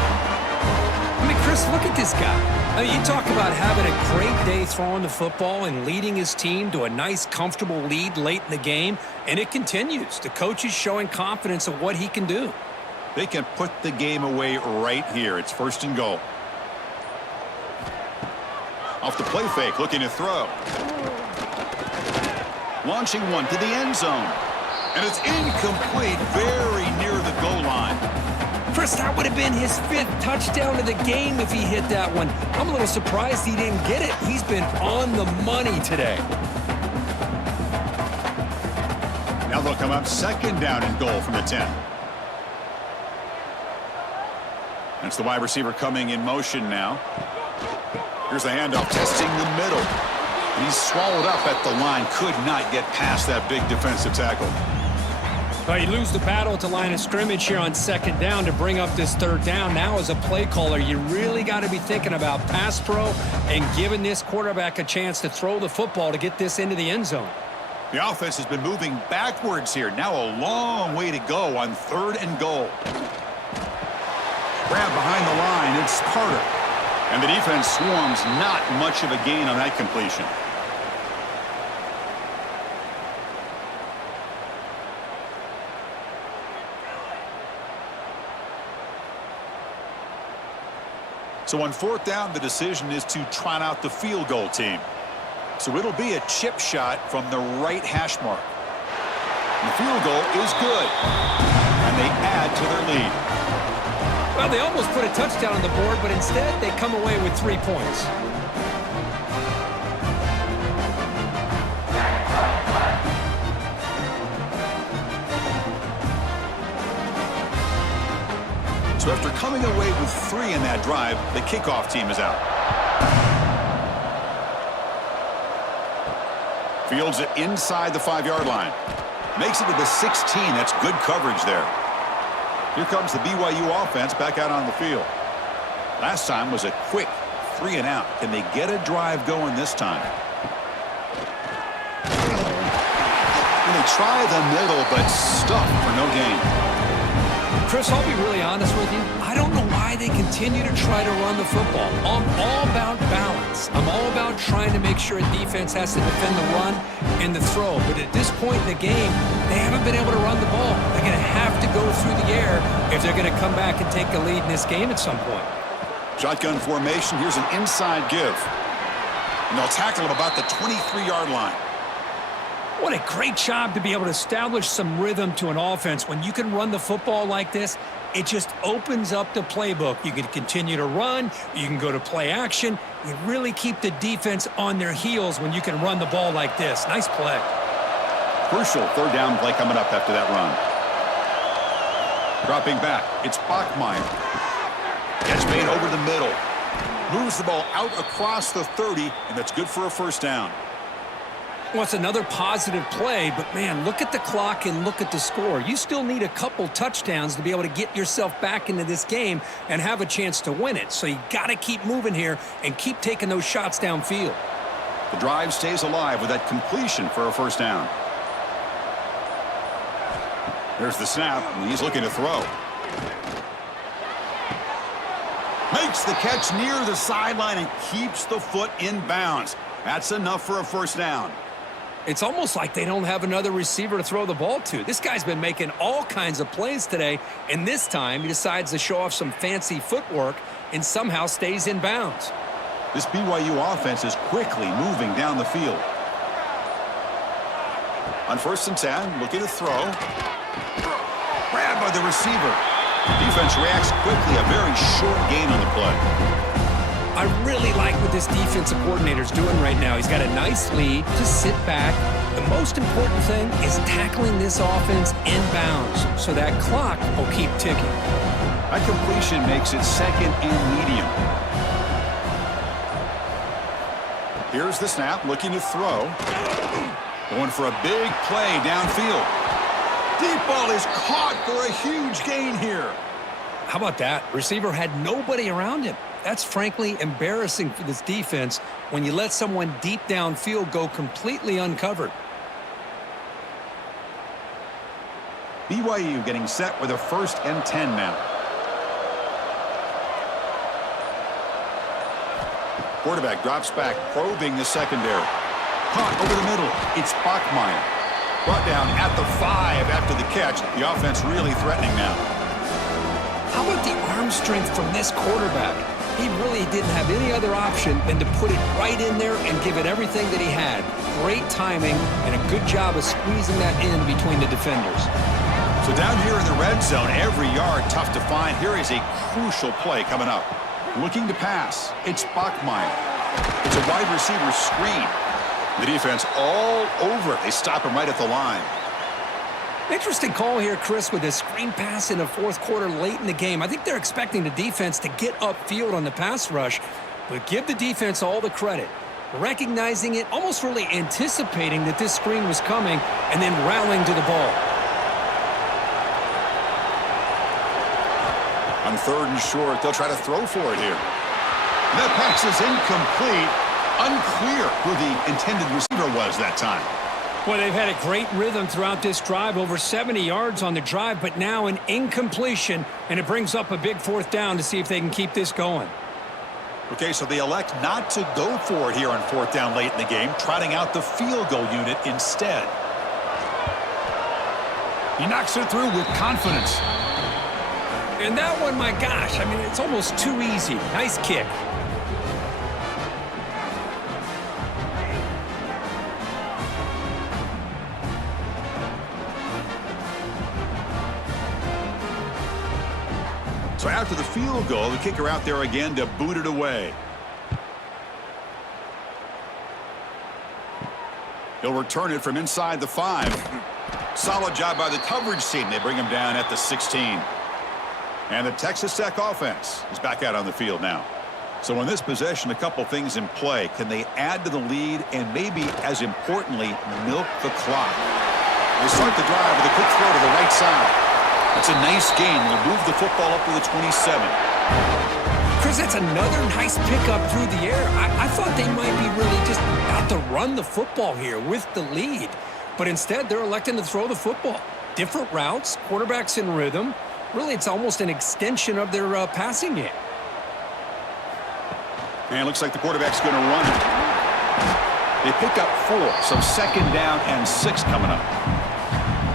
I mean, Chris, look at this guy. I mean, you talk about having a great day throwing the football and leading his team to a nice, comfortable lead late in the game, and it continues. The coach is showing confidence of what he can do. They can put the game away right here. It's 1st and goal. Off the play fake, looking to throw. Launching one to the end zone. And it's incomplete, very near the goal line. Chris, that would have been his 5th touchdown of the game if he hit that one. I'm a little surprised he didn't get it. He's been on the money today. Now they'll come up 2nd down and goal from the 10. That's the wide receiver coming in motion now. Here's the handoff, testing the middle. And he's swallowed up at the line. Could not get past that big defensive tackle. Well, you lose the battle at the line of scrimmage here on 2nd down to bring up this 3rd down. Now, as a play caller, you really got to be thinking about pass pro and giving this quarterback a chance to throw the football to get this into the end zone. The offense has been moving backwards here. Now a long way to go on 3rd and goal. Grab behind the line. It's Carter. And the defense swarms. Not much of a gain on that completion. So on 4th down, the decision is to trot out the field goal team. So it'll be a chip shot from the right hash mark. And the field goal is good. And they add to their lead. Well, they almost put a touchdown on the board, but instead they come away with 3 points. So after coming away with 3 in that drive, the kickoff team is out. Fields it inside the 5-yard line. Makes it to the 16. That's good coverage there. Here comes the BYU offense back out on the field. Last time was a quick 3 and out. Can they get a drive going this time? And they try the middle, but stuck for no gain. Chris, I'll be really honest with you. I don't know why they continue to try to run the football. I'm all about balance. I'm all about trying to make sure a defense has to defend the run and the throw. But at this point in the game, they haven't been able to run the ball. They're going to have to go through the air if they're going to come back and take the lead in this game at some point. Shotgun formation. Here's an inside give. And they'll tackle him about the 23-yard line. What a great job to be able to establish some rhythm to an offense. When you can run the football like this, it just opens up the playbook. You can continue to run. You can go to play action. You really keep the defense on their heels when you can run the ball like this. Nice play. Crucial 3rd down play coming up after that run. Dropping back. It's Bachmeier. Catch made over the middle. Moves the ball out across the 30, and that's good for a 1st down. Well, it's another positive play, but, man, look at the clock and look at the score. You still need a couple touchdowns to be able to get yourself back into this game and have a chance to win it. So you got to keep moving here and keep taking those shots downfield. The drive stays alive with that completion for a 1st down. There's the snap, and he's looking to throw. Makes the catch near the sideline and keeps the foot in bounds. That's enough for a 1st down. It's almost like they don't have another receiver to throw the ball to. This guy's been making all kinds of plays today, and this time he decides to show off some fancy footwork and somehow stays in bounds. This BYU offense is quickly moving down the field. On 1st and 10, looking to throw. Grabbed by the receiver. Defense reacts quickly, a very short gain on the play. I really like what this defensive coordinator's doing right now. He's got a nice lead to sit back. The most important thing is tackling this offense in bounds so that clock will keep ticking. That completion makes it 2nd and medium. Here's the snap, looking to throw. Going for a big play downfield. Deep ball is caught for a huge gain here. How about that? Receiver had nobody around him. That's frankly embarrassing for this defense when you let someone deep downfield go completely uncovered. BYU getting set with a 1st and 10 now. Quarterback drops back, probing the secondary. Caught over the middle. It's Bachmeier. Brought down at the 5 after the catch. The offense really threatening now. How about the arm strength from this quarterback? he really didn't have any other option than to put it right in there and give it everything that he had. Great timing and a good job of squeezing that in between the defenders. So down here in the red zone, every yard tough to find. Here is a crucial play coming up. Looking to pass. It's Bachmeyer. It's a wide receiver screen. The defense all over it. They stop him right at the line. Interesting call here, Chris, with a screen pass in the fourth quarter late in the game. I think they're expecting the defense to get upfield on the pass rush, but give the defense all the credit. Recognizing it, almost really anticipating that this screen was coming, and then rallying to the ball. On 3rd and short, they'll try to throw for it here. That pass is incomplete. Unclear who the intended receiver was that time. Well, they've had a great rhythm throughout this drive, over 70 yards on the drive, but now an incompletion, and it brings up a big 4th down to see if they can keep this going. Okay, so they elect not to go for it here on 4th down late in the game, trotting out the field goal unit instead. He knocks it through with confidence. And that one, my gosh, I mean, it's almost too easy. Nice kick. So after the field goal, the kicker out there again to boot it away. He'll return it from inside the 5. Solid job by the coverage team. They bring him down at the 16. And the Texas Tech offense is back out on the field now. So in this possession, a couple things in play. Can they add to the lead and maybe, as importantly, milk the clock? They start the drive with a quick throw to the right side. It's a nice gain. They'll move the football up to the 27. Chris, that's another nice pickup through the air. I thought they might be really just about to run the football here with the lead. But instead, they're electing to throw the football. Different routes, quarterbacks in rhythm. Really, it's almost an extension of their passing game. And it looks like the quarterback's going to run it. They pick up 4, so 2nd down and 6 coming up.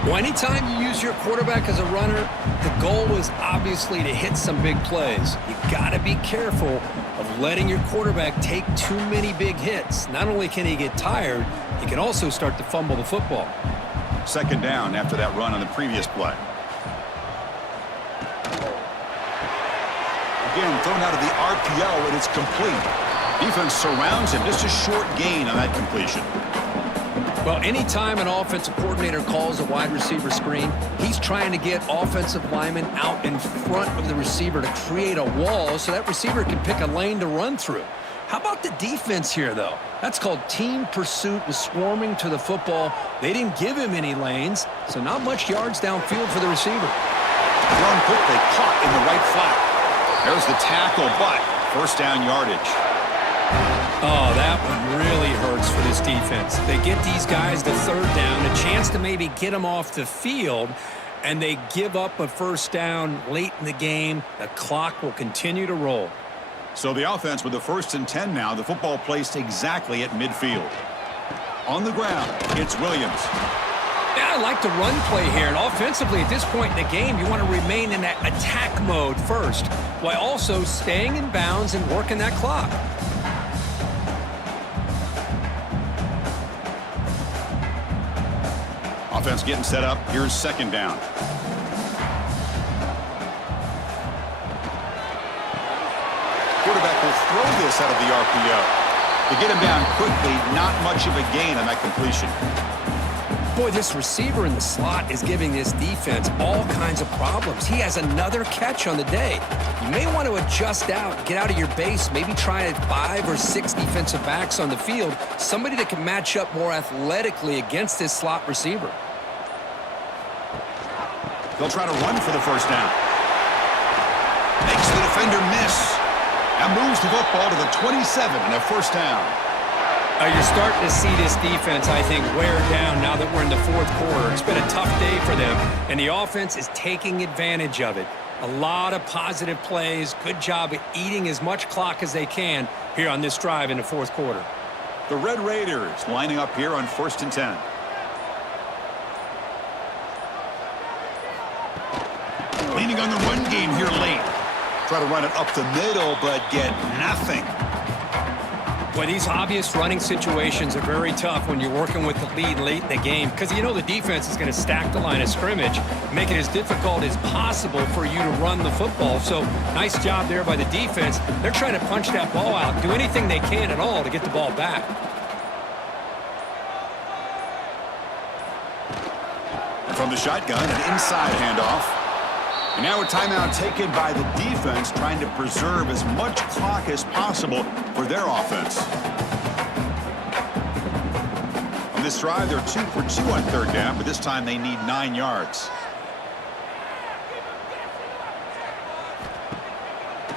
Well, anytime you use your quarterback as a runner, the goal is obviously to hit some big plays. You got to be careful of letting your quarterback take too many big hits. Not only can he get tired, he can also start to fumble the football. 2nd down after that run on the previous play. Again, thrown out of the RPO, and it's complete. Defense surrounds him. Just a short gain on that completion. Well, anytime an offensive coordinator calls a wide receiver screen, he's trying to get offensive linemen out in front of the receiver to create a wall so that receiver can pick a lane to run through. How about the defense here, though? That's called team pursuit and swarming to the football. They didn't give him any lanes, so not much yards downfield for the receiver. Thrown quickly, caught in the right flat. There's the tackle, but 1st down yardage. Oh, that one really hurts for this defense. They get these guys to 3rd down, a chance to maybe get them off the field, and they give up a 1st down late in the game. The clock will continue to roll. So the offense with the 1st and 10 now, the football placed exactly at midfield. On the ground, it's Williams. Yeah, I like the run play here, and offensively at this point in the game, you want to remain in that attack mode first, while also staying in bounds and working that clock. Offense getting set up. Here's 2nd down. Quarterback will throw this out of the RPO. To get him down quickly, not much of a gain on that completion. Boy, this receiver in the slot is giving this defense all kinds of problems. He has another catch on the day. You may want to adjust out, get out of your base, maybe try 5 or 6 defensive backs on the field, somebody that can match up more athletically against this slot receiver. They'll try to run for the 1st down. Makes the defender miss. And moves the football to the 27 and a 1st down. You're starting to see this defense, I think, wear down now that we're in the 4th quarter. It's been a tough day for them, and the offense is taking advantage of it. A lot of positive plays. Good job at eating as much clock as they can here on this drive in the 4th quarter. The Red Raiders lining up here on 1st and 10. Leaning on the run game here late. Try to run it up the middle, but get nothing. Well, these obvious running situations are very tough when you're working with the lead late in the game because you know the defense is going to stack the line of scrimmage, make it as difficult as possible for you to run the football. So nice job there by the defense. They're trying to punch that ball out, do anything they can at all to get the ball back. And from the shotgun, an inside handoff. And now a timeout taken by the defense, trying to preserve as much clock as possible for their offense. On this drive, they're 2 for 2 on third down, but this time they need 9 yards.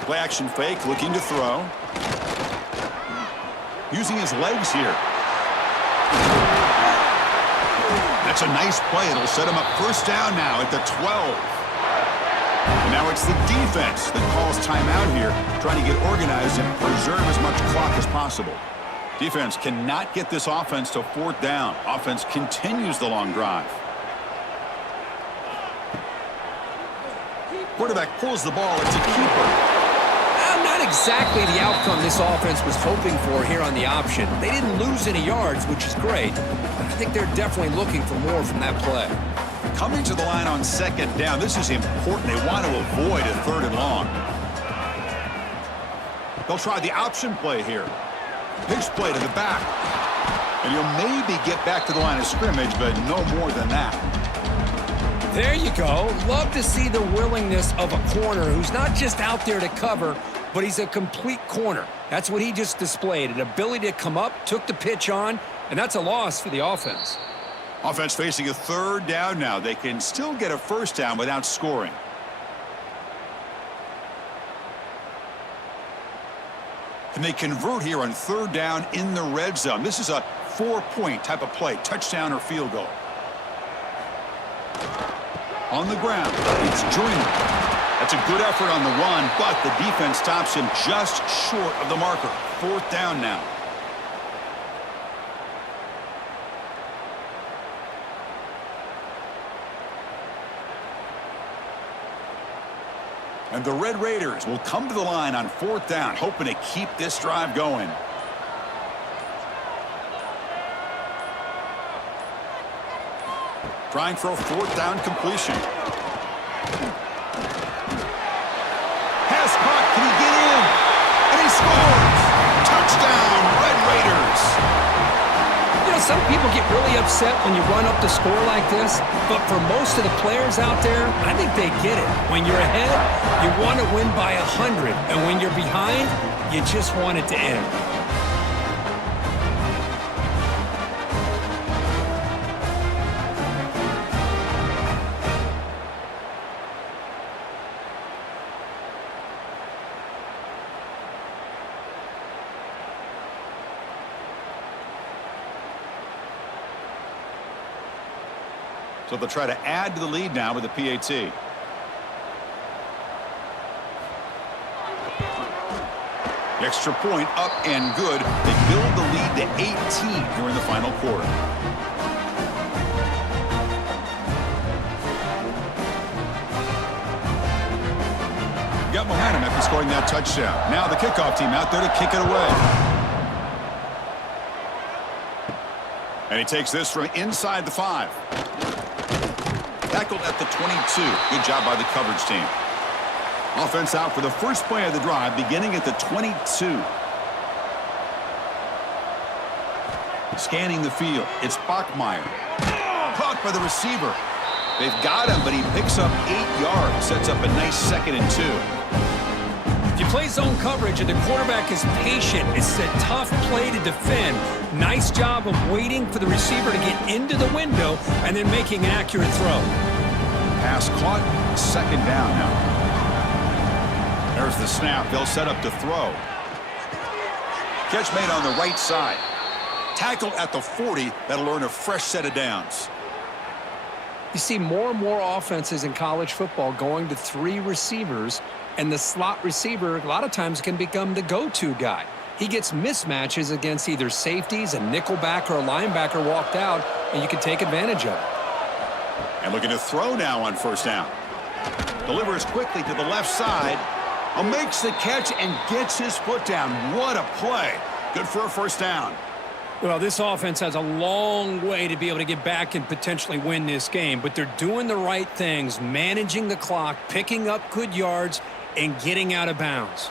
Play action fake, looking to throw. Using his legs here. That's a nice play. It'll set him up first down now at the 12. And now it's the defense that calls timeout here, trying to get organized and preserve as much clock as possible. Defense cannot get this offense to fourth down. Offense continues the long drive. Quarterback pulls the ball. It's a keeper. Not exactly the outcome this offense was hoping for here on the option. They didn't lose any yards, which is great. But I think they're definitely looking for more from that play. Coming to the line on second down, this is important. They want to avoid a third and long. They'll try the option play here. Pitch play to the back. And you'll maybe get back to the line of scrimmage, but no more than that. There you go. Love to see the willingness of a corner who's not just out there to cover, but he's a complete corner. That's what he just displayed, an ability to come up, took the pitch on, and that's a loss for the offense. Offense facing a third down now. They can still get a first down without scoring. And they convert here on third down in the red zone. This is a 4-point type of play, touchdown or field goal. On the ground, it's Joyner. That's a good effort on the run, but the defense stops him just short of the marker. Fourth down now. And the Red Raiders will come to the line on fourth down, hoping to keep this drive going. Trying for a fourth down completion. Pass caught. Can he get in? And he scores! Touchdown, Red Raiders! You know, some people get really upset when you run up the score like this, but for most of the players out there, I think they get it. When you're ahead, you want to win by 100, and when you're behind, you just want it to end. So they'll try to add to the lead now with the PAT. The extra point up and good. They build the lead to 18 here in the final quarter. Got momentum after scoring that touchdown. Now the kickoff team out there to kick it away. And he takes this from inside the 5. Tackled at the 22. Good job by the coverage team. Offense out for the first play of the drive, beginning at the 22. Scanning the field. It's Bachmeier. Caught by the receiver. They've got him, but he picks up 8 yards. Sets up a nice 2nd and 2. If you play zone coverage and the quarterback is patient, it's a tough play to defend. Nice job of waiting for the receiver to get into the window and then making an accurate throw. Pass caught, 2nd down now. There's the snap. They'll set up to throw. Catch made on the right side. Tackled at the 40. That'll earn a fresh set of downs. You see more and more offenses in college football going to 3 receivers, and the slot receiver a lot of times can become the go-to guy. He gets mismatches against either safeties, a nickelback, or a linebacker walked out, and you can take advantage of it. And looking to throw now on first down. Delivers quickly to the left side. Makes the catch and gets his foot down. What a play. Good for a first down. Well, this offense has a long way to be able to get back and potentially win this game, but they're doing the right things, managing the clock, picking up good yards, and getting out of bounds.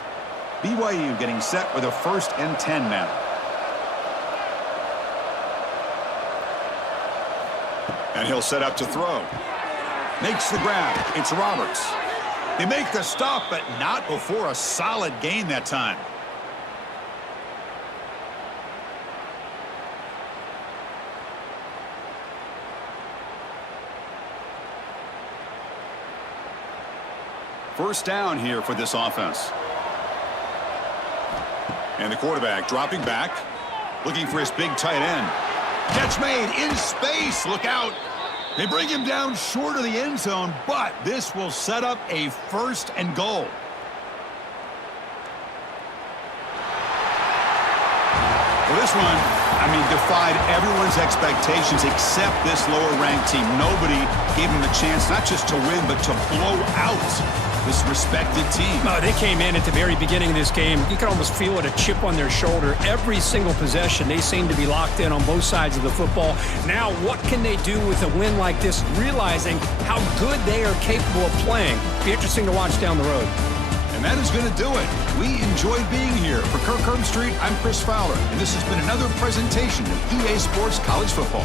BYU getting set with a 1st and 10 now. And he'll set up to throw. Makes the grab. It's Roberts. They make the stop, but not before a solid gain that time. First down here for this offense. And the quarterback dropping back, looking for his big tight end. Catch made in space. Look out. They bring him down short of the end zone, but this will set up a 1st and goal. Well, this one, defied everyone's expectations except this lower-ranked team. Nobody gave them a chance not just to win, but to blow out this respected team. They came in at the very beginning of this game. You could almost feel it, a chip on their shoulder. Every single possession, they seem to be locked in on both sides of the football. Now, what can they do with a win like this, realizing how good they are capable of playing? Be interesting to watch down the road. And that is going to do it. We enjoyed being here. For Kirk Street, I'm Chris Fowler, and this has been another presentation of EA Sports College Football.